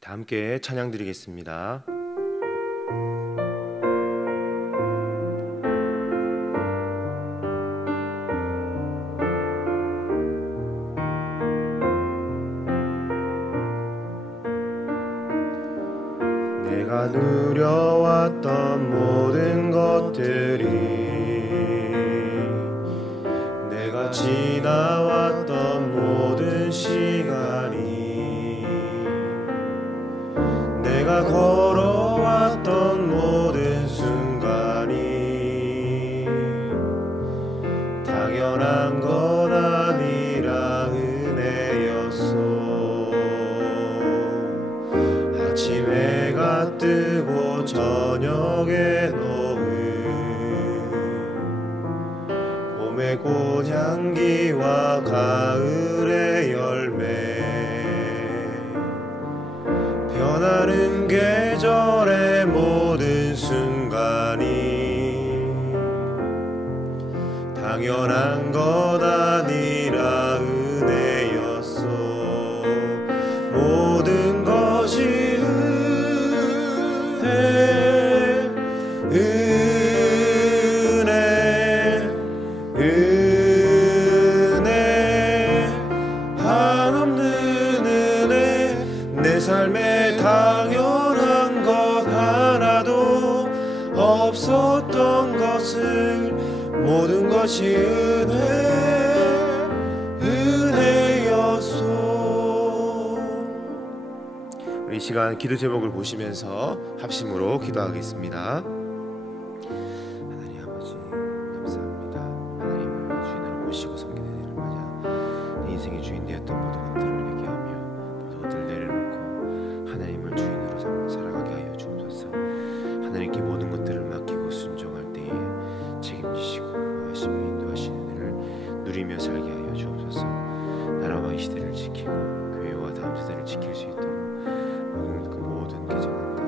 다 함께 찬양 드리겠습니다. 내가 누려왔던 모든 것들이, 내가 지나왔던 모든 시간이, 내가 걸어왔던 모든 순간이 당연한 건 아니라 은혜였소. 아침 해가 뜨고 저녁에 노을, 봄의 꽃향기와 가을의 열매, 변하는 계절의 모든 순간이 당연한 것 아니라 은혜였소. 모든 것이 은혜, 은혜, 은혜, 한없는 은혜. 내 삶에 당연한 것 하나도 없었던 것을, 모든 것이 은혜였소. 우리 이 시간 기도 제목을 보시면서 합심으로 기도하겠습니다. 하나님 아버지 감사합니다. 하나님을 주인으로 모시고 섬기는 일을 맞아 내 인생의 주인 되었던 모든 것들을 회개하며 모든 것들을 내려놓고 하나님을 주인으로 살아가게 하여 주옵소서. 하나님께 모든 것들을 맡기고 순종할 때에 책임지시고 하시며 인도하시는 일을 누리며 살게 하여 주옵소서. 나라와 이 시대를 지키고 교회와 다음 세대를 지킬 수 있도록 모든 개정한다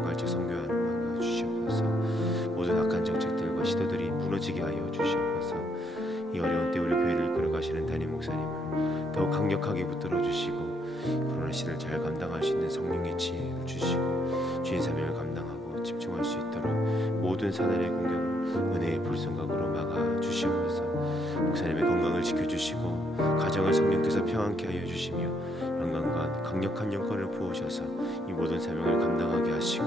부활적 선교하는 마음을 주시옵소서. 모든 악한 정책들과 시도들이 무너지게 하여 주시옵소서. 이 어려운 때 우리 교회를 이끌어 가시는 담임 목사님을 더욱 강력하게 붙들어 주시고 코로나 시대를 잘 감당할 수 있는 성령의 지혜를 주시옵소서. 모든 사단의 공격을 은혜의 불성각으로 막아 주시옵소서. 목사님의 건강을 지켜주시고 가정을 성령께서 평안케 하여 주시며 영광과 강력한 영권을 부으셔서 이 모든 사명을 감당하게 하시고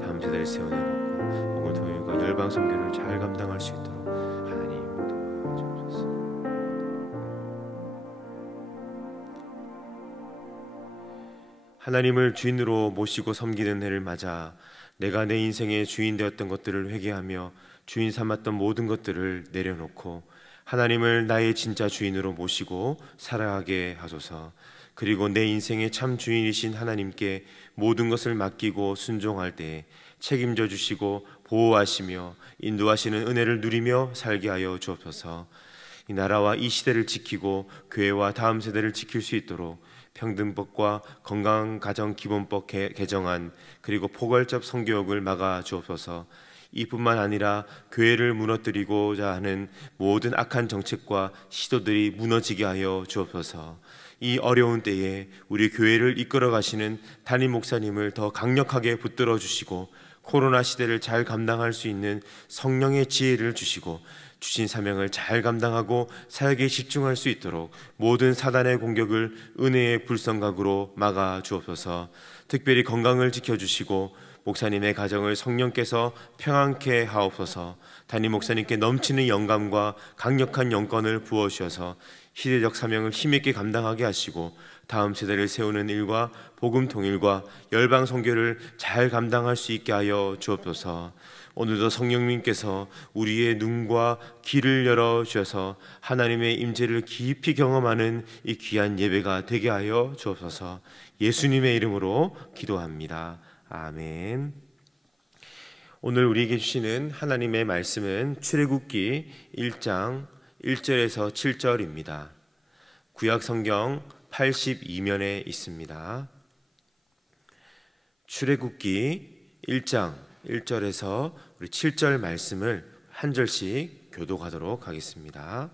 다음 세대를 세워내고 복음 통일과 열방 선교를 잘 감당할 수 있도록 하나님 도와주옵소서. 하나님을 주인으로 모시고 섬기는 해를 맞아 내가 내 인생의 주인 되었던 것들을 회개하며 주인 삼았던 모든 것들을 내려놓고 하나님을 나의 진짜 주인으로 모시고 살아가게 하소서. 그리고 내 인생의 참 주인이신 하나님께 모든 것을 맡기고 순종할 때 책임져 주시고 보호하시며 인도하시는 은혜를 누리며 살게 하여 주옵소서. 이 나라와 이 시대를 지키고 교회와 다음 세대를 지킬 수 있도록 평등법과 건강한 가정 기본법 개정안 그리고 포괄적 성교육을 막아 주옵소서. 이뿐만 아니라 교회를 무너뜨리고자 하는 모든 악한 정책과 시도들이 무너지게 하여 주옵소서. 이 어려운 때에 우리 교회를 이끌어 가시는 담임 목사님을 더 강력하게 붙들어 주시고 코로나 시대를 잘 감당할 수 있는 성령의 지혜를 주시고 주신 사명을 잘 감당하고 사역에 집중할 수 있도록 모든 사단의 공격을 은혜의 불성각으로 막아 주옵소서. 특별히 건강을 지켜주시고 목사님의 가정을 성령께서 평안케 하옵소서. 담임 목사님께 넘치는 영감과 강력한 영권을 부어주셔서 시대적 사명을 힘있게 감당하게 하시고 다음 세대를 세우는 일과 복음 통일과 열방 선교를 잘 감당할 수 있게 하여 주옵소서. 오늘도 성령님께서 우리의 눈과 귀를 열어주셔서 하나님의 임재를 깊이 경험하는 이 귀한 예배가 되게 하여 주옵소서. 예수님의 이름으로 기도합니다. 아멘. 오늘 우리에게 주시는 하나님의 말씀은 출애굽기 1장 1절에서 7절입니다. 구약 성경 82면에 있습니다. 출애굽기 1장 1절에서 우리 7절 말씀을 한 절씩 교독하도록 하겠습니다.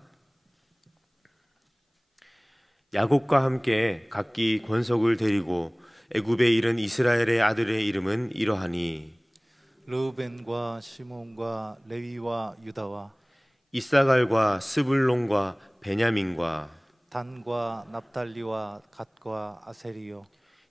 야곱과 함께 각기 권속을 데리고 애굽에 이른 이스라엘의 아들의 이름은 이러하니 르우벤과 시몬과 레위와 유다와 이사갈과 스불론과 베냐민과 단과 납달리와 갓과 아세리요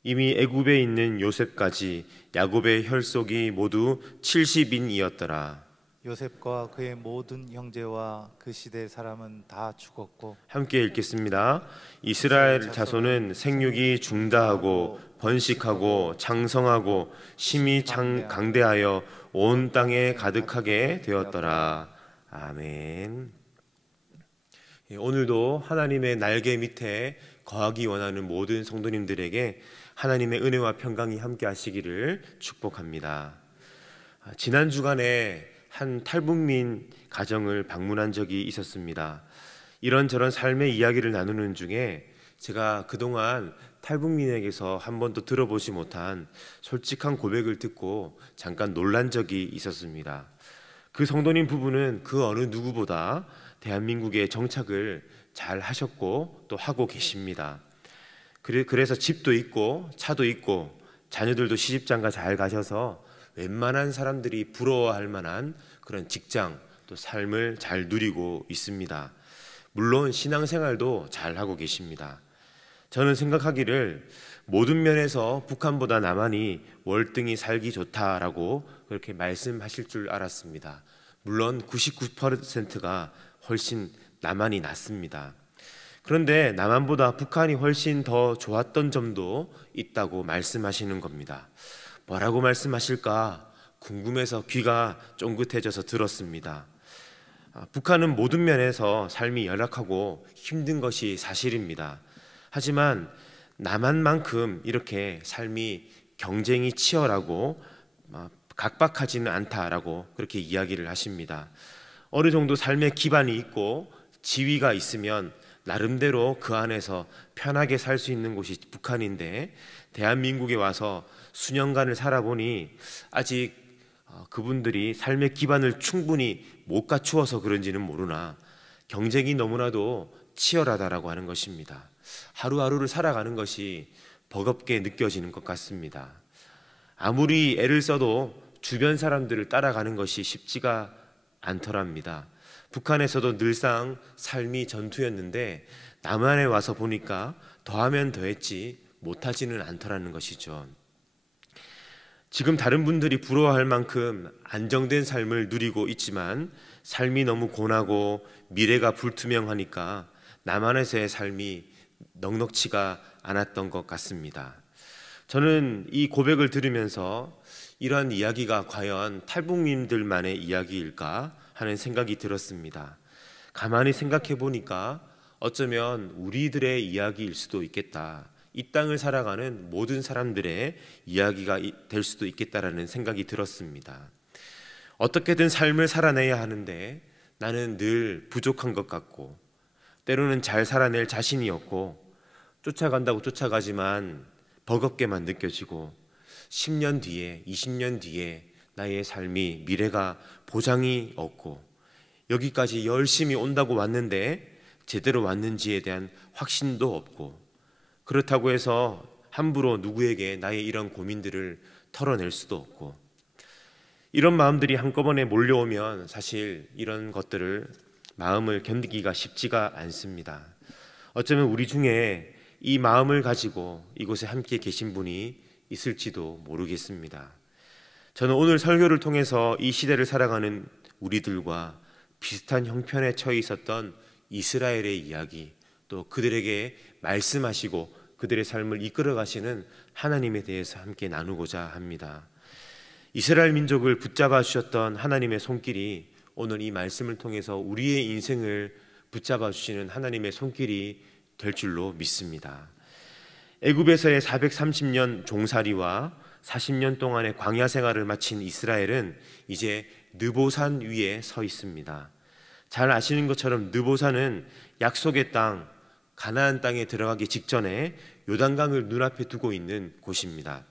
이미 애굽에 있는 요셉까지 야곱의 혈속이 모두 70인이었더라. 요셉과 그의 모든 형제와 그 시대 사람은 다 죽었고 함께 읽겠습니다. 이스라엘 자손은 생육이 중다하고 번식하고 장성하고 심히 강대하여 온 땅에 가득하게 되었더라. 아멘. 오늘도 하나님의 날개 밑에 거하기 원하는 모든 성도님들에게 하나님의 은혜와 평강이 함께 하시기를 축복합니다. 지난 주간에 한 탈북민 가정을 방문한 적이 있었습니다. 이런저런 삶의 이야기를 나누는 중에 제가 그동안 탈북민에게서 한 번도 들어보지 못한 솔직한 고백을 듣고 잠깐 놀란 적이 있었습니다. 그 성도님 부부는 그 어느 누구보다 대한민국에 정착을 잘 하셨고 또 하고 계십니다. 그래서 집도 있고 차도 있고 자녀들도 시집장가 잘 가셔서 웬만한 사람들이 부러워할 만한 그런 직장 또 삶을 잘 누리고 있습니다. 물론 신앙생활도 잘 하고 계십니다. 저는 생각하기를 모든 면에서 북한보다 남한이 월등히 살기 좋다라고 그렇게 말씀하실 줄 알았습니다. 물론 99%가 훨씬 남한이 낫습니다. 그런데 남한보다 북한이 훨씬 더 좋았던 점도 있다고 말씀하시는 겁니다. 뭐라고 말씀하실까 궁금해서 귀가 쫑긋해져서 들었습니다. 북한은 모든 면에서 삶이 열악하고 힘든 것이 사실입니다. 하지만 남한만큼 이렇게 삶이 경쟁이 치열하고 각박하지는 않다라고 그렇게 이야기를 하십니다. 어느 정도 삶의 기반이 있고 지위가 있으면 나름대로 그 안에서 편하게 살 수 있는 곳이 북한인데 대한민국에 와서 수년간을 살아보니 아직 그분들이 삶의 기반을 충분히 못 갖추어서 그런지는 모르나 경쟁이 너무나도 치열하다라고 하는 것입니다. 하루하루를 살아가는 것이 버겁게 느껴지는 것 같습니다. 아무리 애를 써도 주변 사람들을 따라가는 것이 쉽지가 않더랍니다. 북한에서도 늘상 삶이 전투였는데 남한에 와서 보니까 더하면 더했지 못하지는 않더라는 것이죠. 지금 다른 분들이 부러워할 만큼 안정된 삶을 누리고 있지만 삶이 너무 고나고 미래가 불투명하니까 남한에서의 삶이 넉넉치가 않았던 것 같습니다. 저는 이 고백을 들으면서 이러한 이야기가 과연 탈북민들만의 이야기일까 하는 생각이 들었습니다. 가만히 생각해 보니까 어쩌면 우리들의 이야기일 수도 있겠다. 이 땅을 살아가는 모든 사람들의 이야기가 될 수도 있겠다라는 생각이 들었습니다. 어떻게든 삶을 살아내야 하는데 나는 늘 부족한 것 같고 때로는 잘 살아낼 자신이 없고 쫓아간다고 쫓아가지만 버겁게만 느껴지고 10년 뒤에 20년 뒤에 나의 삶이 미래가 보장이 없고 여기까지 열심히 온다고 왔는데 제대로 왔는지에 대한 확신도 없고 그렇다고 해서 함부로 누구에게 나의 이런 고민들을 털어낼 수도 없고 이런 마음들이 한꺼번에 몰려오면 사실 이런 것들을 마음을 견디기가 쉽지가 않습니다. 어쩌면 우리 중에 이 마음을 가지고 이곳에 함께 계신 분이 있을지도 모르겠습니다. 저는 오늘 설교를 통해서 이 시대를 살아가는 우리들과 비슷한 형편에 처해 있었던 이스라엘의 이야기, 또 그들에게 말씀하시고 그들의 삶을 이끌어 가시는 하나님에 대해서 함께 나누고자 합니다. 이스라엘 민족을 붙잡아 주셨던 하나님의 손길이 오늘 이 말씀을 통해서 우리의 인생을 붙잡아 주시는 하나님의 손길이 될 줄로 믿습니다. 애굽에서의 430년 종살이와 40년 동안의 광야 생활을 마친 이스라엘은 이제 느보산 위에 서 있습니다. 잘 아시는 것처럼 느보산은 약속의 땅 가나안 땅에 들어가기 직전에 요단강을 눈앞에 두고 있는 곳입니다.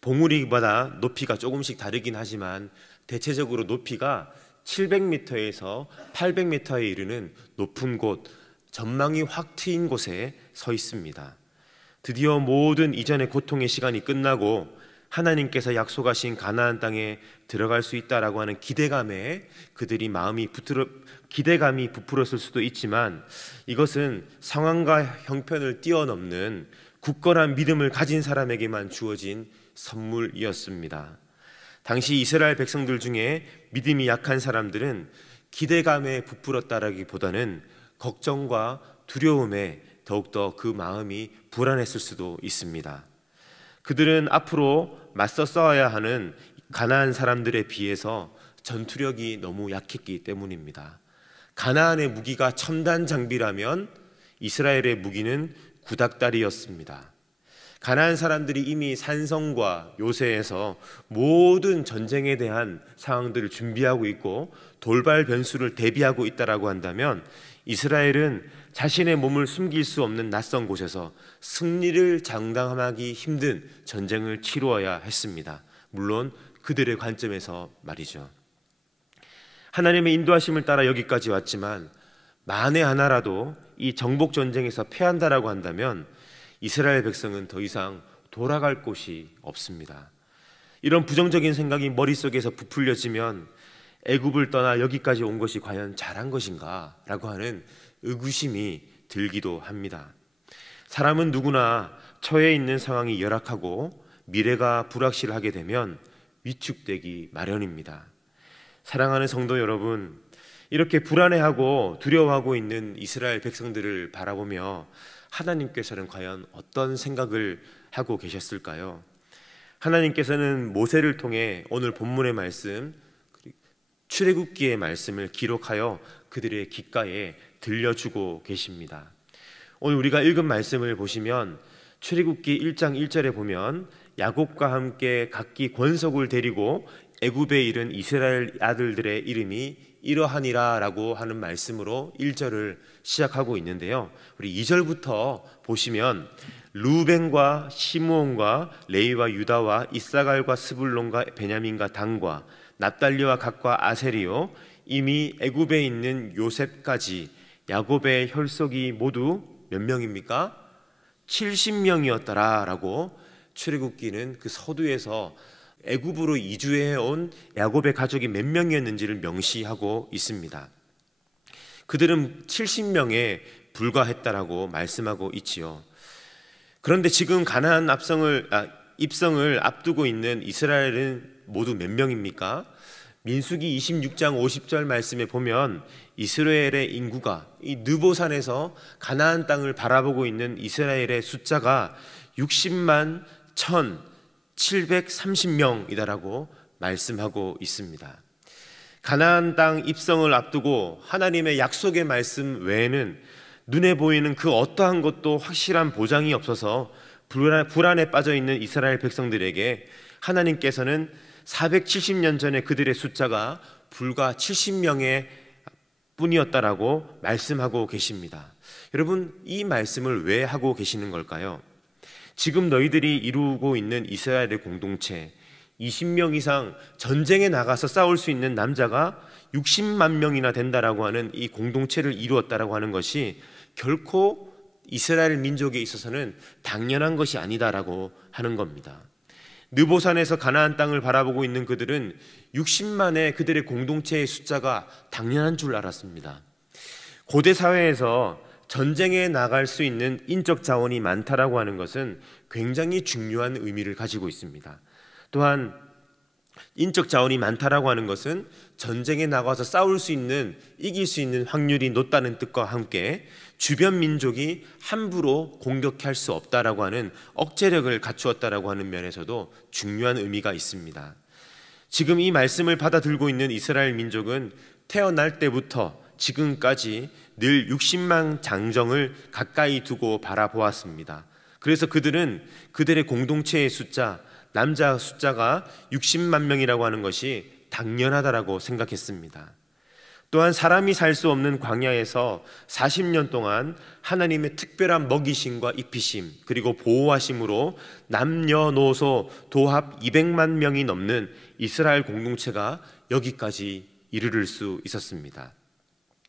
봉우리보다 높이가 조금씩 다르긴 하지만 대체적으로 높이가 700m에서 800m에 이르는 높은 곳, 전망이 확 트인 곳에 서 있습니다. 드디어 모든 이전의 고통의 시간이 끝나고 하나님께서 약속하신 가나안 땅에 들어갈 수 있다라고 하는 기대감에 그들이 기대감이 부풀었을 수도 있지만 이것은 상황과 형편을 뛰어넘는 굳건한 믿음을 가진 사람에게만 주어진 선물이었습니다. 당시 이스라엘 백성들 중에 믿음이 약한 사람들은 기대감에 부풀었다라기보다는 걱정과 두려움에 더욱더 그 마음이 불안했을 수도 있습니다. 그들은 앞으로 맞서 싸워야 하는 가나안 사람들에 비해서 전투력이 너무 약했기 때문입니다. 가나안의 무기가 첨단 장비라면 이스라엘의 무기는 구닥다리였습니다. 가나안 사람들이 이미 산성과 요새에서 모든 전쟁에 대한 상황들을 준비하고 있고 돌발 변수를 대비하고 있다라고 한다면 이스라엘은 자신의 몸을 숨길 수 없는 낯선 곳에서 승리를 장담하기 힘든 전쟁을 치루어야 했습니다. 물론 그들의 관점에서 말이죠. 하나님의 인도하심을 따라 여기까지 왔지만 만에 하나라도 이 정복 전쟁에서 패한다라고 한다면 이스라엘 백성은 더 이상 돌아갈 곳이 없습니다. 이런 부정적인 생각이 머릿속에서 부풀려지면 애굽을 떠나 여기까지 온 것이 과연 잘한 것인가 라고 하는 의구심이 들기도 합니다. 사람은 누구나 처해 있는 상황이 열악하고 미래가 불확실하게 되면 위축되기 마련입니다. 사랑하는 성도 여러분, 이렇게 불안해하고 두려워하고 있는 이스라엘 백성들을 바라보며 하나님께서는 과연 어떤 생각을 하고 계셨을까요? 하나님께서는 모세를 통해 오늘 본문의 말씀 출애굽기의 말씀을 기록하여 그들의 귓가에 들려주고 계십니다. 오늘 우리가 읽은 말씀을 보시면 출애굽기 1장 1절에 보면 야곱과 함께 각기 권속을 데리고 애굽에 이른 이스라엘 아들들의 이름이 이러하니라 라고 하는 말씀으로 1절을 시작하고 있는데요, 우리 2절부터 보시면 루벤과 시므온과 레위와 유다와 이사갈과 스불론과 베냐민과 단과 납달리와 gad과 아세리요 이미 애굽에 있는 요셉까지 야곱의 혈속이 모두 몇 명입니까? 70명이었더라 라고 출애굽기는 그 서두에서 애굽으로 이주해 온 야곱의 가족이 몇 명이었는지를 명시하고 있습니다. 그들은 70명에 불과했다라고 말씀하고 있지요. 그런데 지금 가나안 입성을 앞두고 있는 이스라엘은 모두 몇 명입니까? 민수기 26장 50절 말씀에 보면 이스라엘의 인구가 이 느보산에서 가나안 땅을 바라보고 있는 이스라엘의 숫자가 60만 1,730명이다라고 말씀하고 있습니다. 가나안 땅 입성을 앞두고 하나님의 약속의 말씀 외에는 눈에 보이는 그 어떠한 것도 확실한 보장이 없어서 불안에 빠져 있는 이스라엘 백성들에게 하나님께서는 470년 전에 그들의 숫자가 불과 70명의 뿐이었다라고 말씀하고 계십니다. 여러분, 이 말씀을 왜 하고 계시는 걸까요? 지금 너희들이 이루고 있는 이스라엘의 공동체, 20명 이상 전쟁에 나가서 싸울 수 있는 남자가 60만 명이나 된다라고 하는 이 공동체를 이루었다라고 하는 것이 결코 이스라엘 민족에 있어서는 당연한 것이 아니다라고 하는 겁니다. 느보산에서 가나안 땅을 바라보고 있는 그들은 60만의 그들의 공동체의 숫자가 당연한 줄 알았습니다. 고대 사회에서 전쟁에 나갈 수 있는 인적 자원이 많다라고 하는 것은 굉장히 중요한 의미를 가지고 있습니다. 또한 인적 자원이 많다라고 하는 것은 전쟁에 나가서 싸울 수 있는, 이길 수 있는 확률이 높다는 뜻과 함께 주변 민족이 함부로 공격할 수 없다라고 하는 억제력을 갖추었다라고 하는 면에서도 중요한 의미가 있습니다. 지금 이 말씀을 받아들고 있는 이스라엘 민족은 태어날 때부터 지금까지 늘 60만 장정을 가까이 두고 바라보았습니다. 그래서 그들은 그들의 공동체의 숫자, 남자 숫자가 60만 명이라고 하는 것이 당연하다라고 생각했습니다. 또한 사람이 살 수 없는 광야에서 40년 동안 하나님의 특별한 먹이심과 입히심 그리고 보호하심으로 남녀노소 도합 200만 명이 넘는 이스라엘 공동체가 여기까지 이르를 수 있었습니다.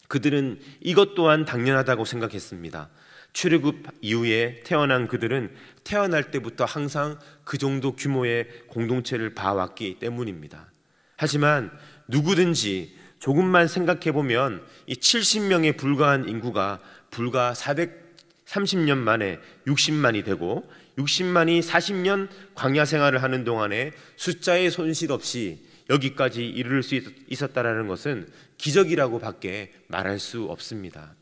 그들은 이것 또한 당연하다고 생각했습니다. 출애굽 이후에 태어난 그들은 태어날 때부터 항상 그 정도 규모의 공동체를 봐왔기 때문입니다. 하지만 누구든지 조금만 생각해보면 이 70명에 불과한 인구가 불과 430년 만에 60만이 되고 60만이 40년 광야 생활을 하는 동안에 숫자의 손실 없이 여기까지 이를 수 있었다는 것은 기적이라고 밖에 말할 수 없습니다.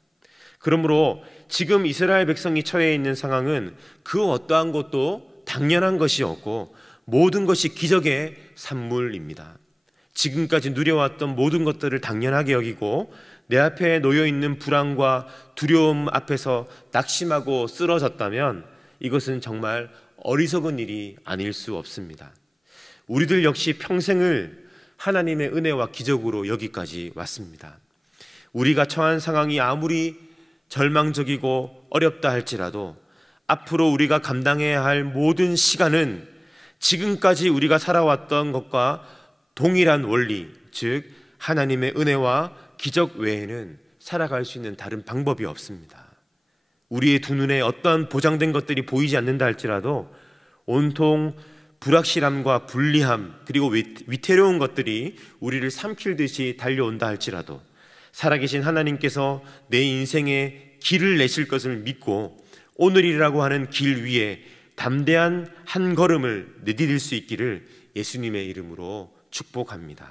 그러므로 지금 이스라엘 백성이 처해 있는 상황은 그 어떠한 것도 당연한 것이 없고 모든 것이 기적의 산물입니다. 지금까지 누려왔던 모든 것들을 당연하게 여기고 내 앞에 놓여있는 불안과 두려움 앞에서 낙심하고 쓰러졌다면 이것은 정말 어리석은 일이 아닐 수 없습니다. 우리들 역시 평생을 하나님의 은혜와 기적으로 여기까지 왔습니다. 우리가 처한 상황이 아무리 절망적이고 어렵다 할지라도 앞으로 우리가 감당해야 할 모든 시간은 지금까지 우리가 살아왔던 것과 동일한 원리, 즉 하나님의 은혜와 기적 외에는 살아갈 수 있는 다른 방법이 없습니다. 우리의 두 눈에 어떤 보장된 것들이 보이지 않는다 할지라도 온통 불확실함과 불리함 그리고 위태로운 것들이 우리를 삼킬 듯이 달려온다 할지라도 살아계신 하나님께서 내 인생에 길을 내실 것을 믿고 오늘이라고 하는 길 위에 담대한 한 걸음을 내디딜 수 있기를 예수님의 이름으로 축복합니다.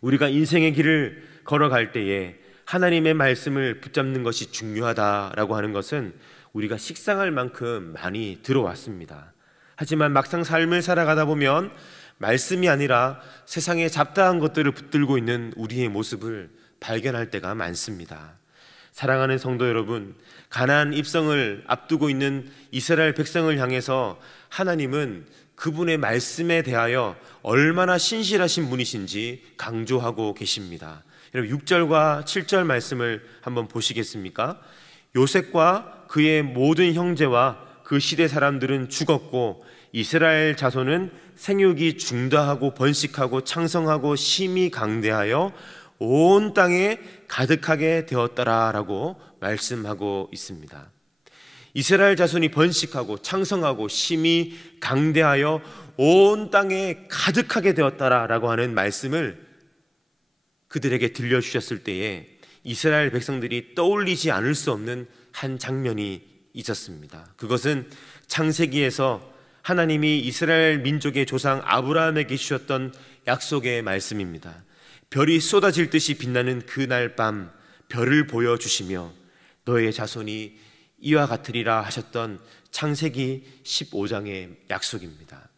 우리가 인생의 길을 걸어갈 때에 하나님의 말씀을 붙잡는 것이 중요하다라고 하는 것은 우리가 식상할 만큼 많이 들어왔습니다. 하지만 막상 삶을 살아가다 보면 말씀이 아니라 세상의 잡다한 것들을 붙들고 있는 우리의 모습을 발견할 때가 많습니다. 사랑하는 성도 여러분, 가나안 입성을 앞두고 있는 이스라엘 백성을 향해서 하나님은 그분의 말씀에 대하여 얼마나 신실하신 분이신지 강조하고 계십니다. 여러분 6절과 7절 말씀을 한번 보시겠습니까? 요셉과 그의 모든 형제와 그 시대 사람들은 죽었고 이스라엘 자손은 생육이 중다하고 번식하고 창성하고 심히 강대하여 온 땅에 가득하게 되었더라라고 말씀하고 있습니다. 이스라엘 자손이 번식하고 창성하고 심히 강대하여 온 땅에 가득하게 되었다라고 하는 말씀을 그들에게 들려주셨을 때에 이스라엘 백성들이 떠올리지 않을 수 없는 한 장면이 있었습니다. 그것은 창세기에서 하나님이 이스라엘 민족의 조상 아브라함에게 주셨던 약속의 말씀입니다. 별이 쏟아질 듯이 빛나는 그날 밤 별을 보여주시며 너의 자손이 이와 같으리라 하셨던 창세기 15장의 약속입니다.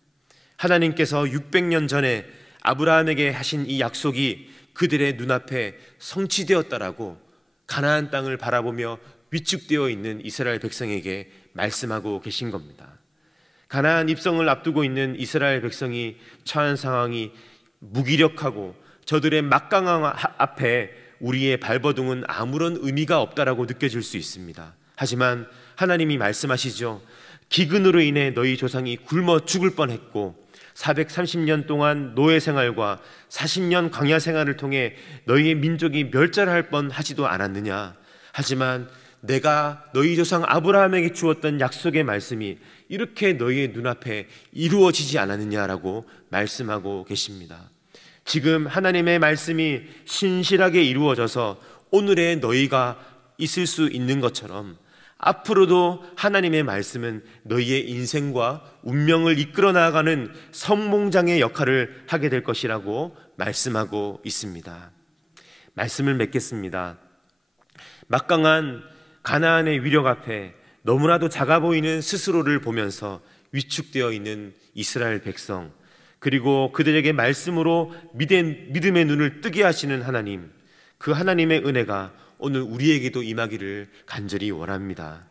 하나님께서 600년 전에 아브라함에게 하신 이 약속이 그들의 눈앞에 성취되었다라고 가나안 땅을 바라보며 위축되어 있는 이스라엘 백성에게 말씀하고 계신 겁니다. 가나안 입성을 앞두고 있는 이스라엘 백성이 처한 상황이 무기력하고 저들의 막강함 앞에 우리의 발버둥은 아무런 의미가 없다라고 느껴질 수 있습니다. 하지만 하나님이 말씀하시죠. 기근으로 인해 너희 조상이 굶어 죽을 뻔했고 430년 동안 노예 생활과 40년 광야 생활을 통해 너희의 민족이 멸절할 뻔하지도 않았느냐. 하지만 내가 너희 조상 아브라함에게 주었던 약속의 말씀이 이렇게 너희의 눈앞에 이루어지지 않았느냐라고 말씀하고 계십니다. 지금 하나님의 말씀이 신실하게 이루어져서 오늘의 너희가 있을 수 있는 것처럼 앞으로도 하나님의 말씀은 너희의 인생과 운명을 이끌어 나아가는 선봉장의 역할을 하게 될 것이라고 말씀하고 있습니다. 말씀을 맺겠습니다. 막강한 가나안의 위력 앞에 너무나도 작아 보이는 스스로를 보면서 위축되어 있는 이스라엘 백성, 그리고 그들에게 말씀으로 믿음의 눈을 뜨게 하시는 하나님, 그 하나님의 은혜가 오늘 우리에게도 임하기를 간절히 원합니다.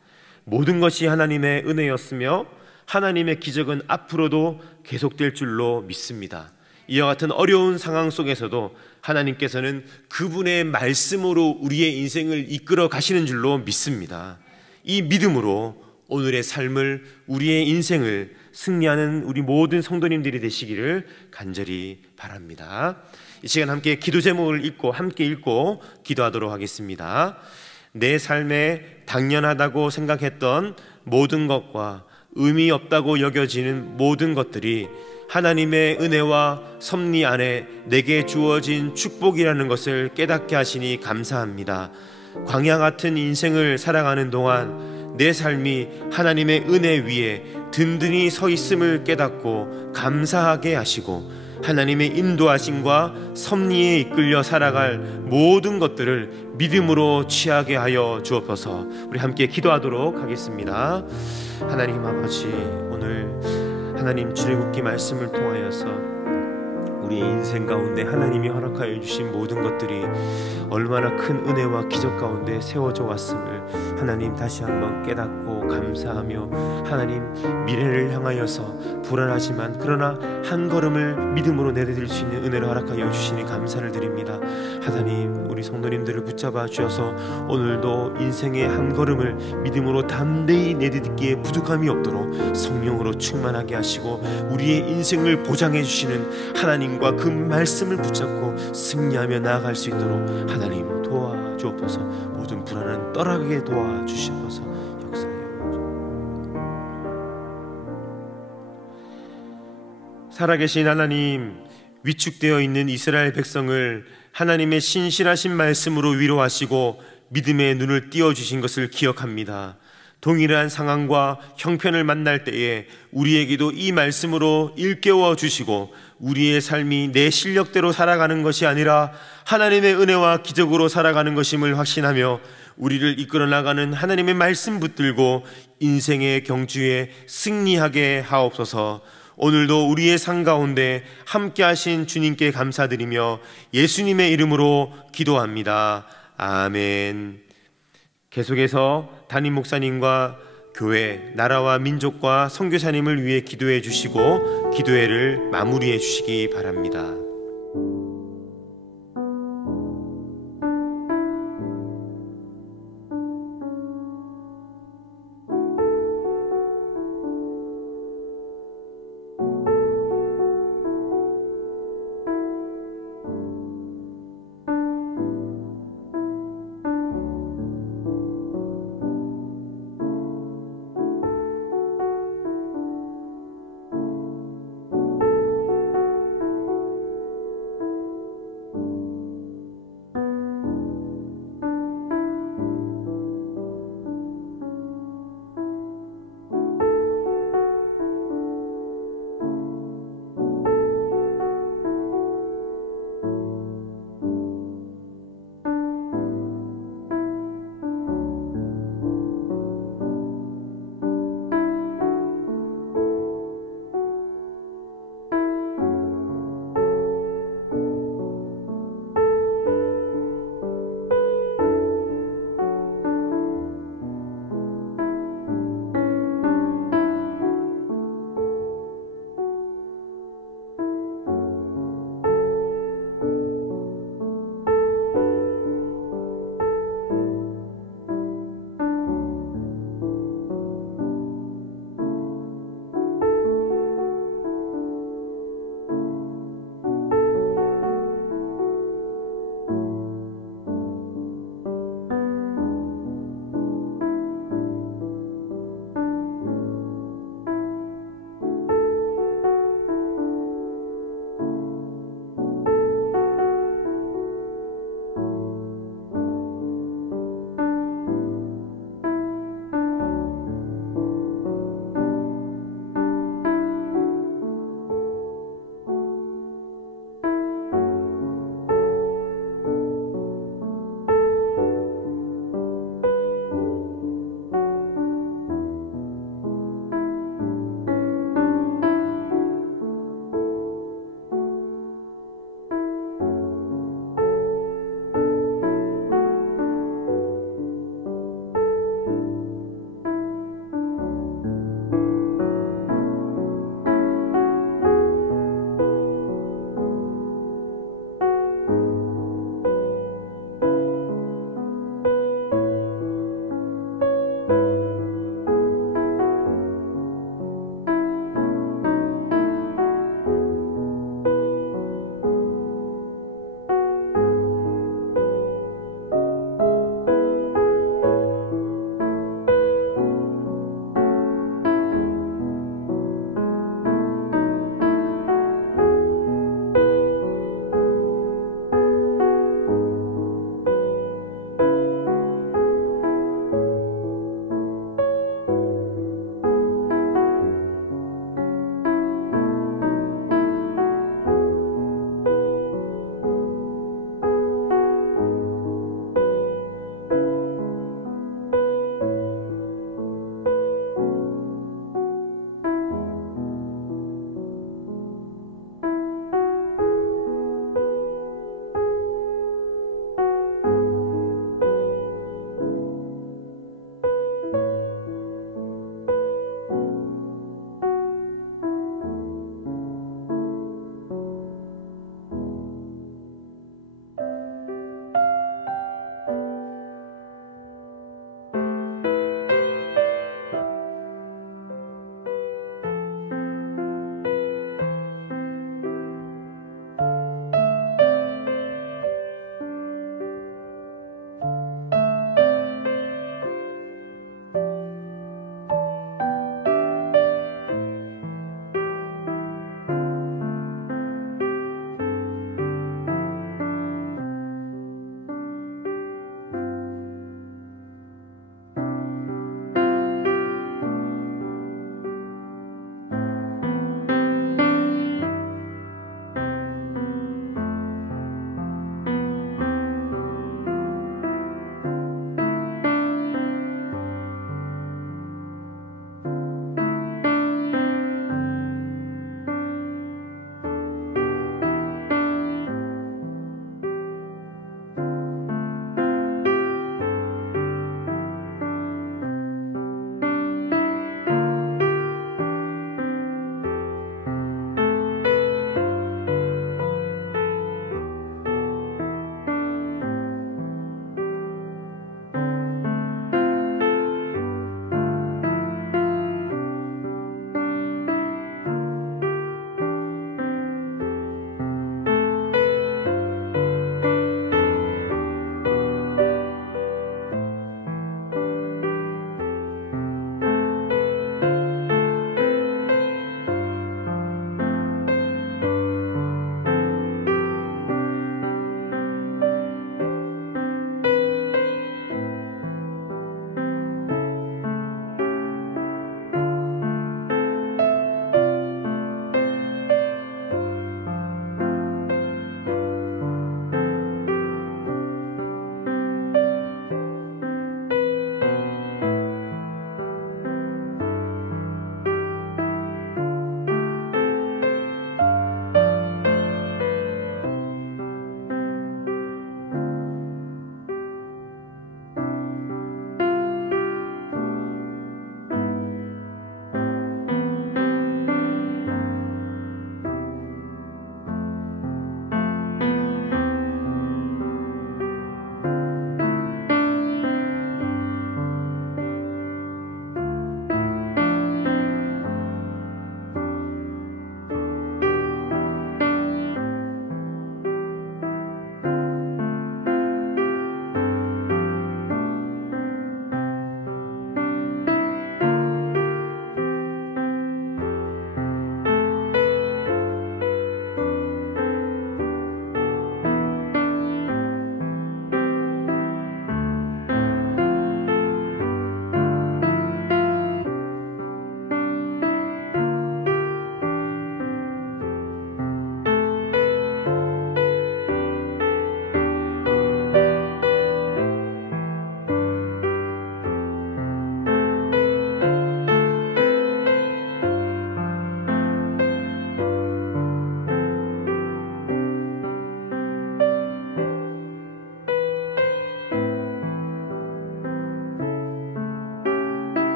모든 것이 하나님의 은혜였으며 하나님의 기적은 앞으로도 계속될 줄로 믿습니다. 이와 같은 어려운 상황 속에서도 하나님께서는 그분의 말씀으로 우리의 인생을 이끌어 가시는 줄로 믿습니다. 이 믿음으로 오늘의 삶을, 우리의 인생을 승리하는 우리 모든 성도님들이 되시기를 간절히 바랍니다. 이 시간 함께 기도 제목을 함께 읽고 기도하도록 하겠습니다. 내 삶에 당연하다고 생각했던 모든 것과 의미 없다고 여겨지는 모든 것들이 하나님의 은혜와 섭리 안에 내게 주어진 축복이라는 것을 깨닫게 하시니 감사합니다. 광야 같은 인생을 살아가는 동안 내 삶이 하나님의 은혜 위에 든든히 서 있음을 깨닫고 감사하게 하시고 하나님의 인도하심과 섭리에 이끌려 살아갈 모든 것들을 믿음으로 취하게 하여 주옵소서. 우리 함께 기도하도록 하겠습니다. 하나님 아버지, 오늘 하나님 출애굽기 말씀을 통하여서 우리의 인생 가운데 하나님이 허락하여 주신 모든 것들이 얼마나 큰 은혜와 기적 가운데 세워져 왔음을 하나님 다시 한번 깨닫고 감사하며 하나님 미래를 향하여서 불안하지만 그러나 한 걸음을 믿음으로 내디딜 수 있는 은혜를 허락하여 주시니 감사를 드립니다. 하나님, 우리 성도님들을 붙잡아 주셔서 오늘도 인생의 한 걸음을 믿음으로 담대히 내딛기에 부족함이 없도록 성령으로 충만하게 하시고 우리의 인생을 보장해 주시는 하나님과 그 말씀을 붙잡고 승리하며 나아갈 수 있도록 하나님 도와주옵소서. 모든 불안은 떠나게 도와주시옵소서. 살아계신 하나님, 위축되어 있는 이스라엘 백성을 하나님의 신실하신 말씀으로 위로하시고 믿음의 눈을 띄워주신 것을 기억합니다. 동일한 상황과 형편을 만날 때에 우리에게도 이 말씀으로 일깨워 주시고 우리의 삶이 내 실력대로 살아가는 것이 아니라 하나님의 은혜와 기적으로 살아가는 것임을 확신하며 우리를 이끌어 나가는 하나님의 말씀 붙들고 인생의 경주에 승리하게 하옵소서. 오늘도 우리의 삶 가운데 함께 하신 주님께 감사드리며 예수님의 이름으로 기도합니다. 아멘. 계속해서 담임 목사님과 교회, 나라와 민족과 선교사님을 위해 기도해 주시고 기도회를 마무리해 주시기 바랍니다.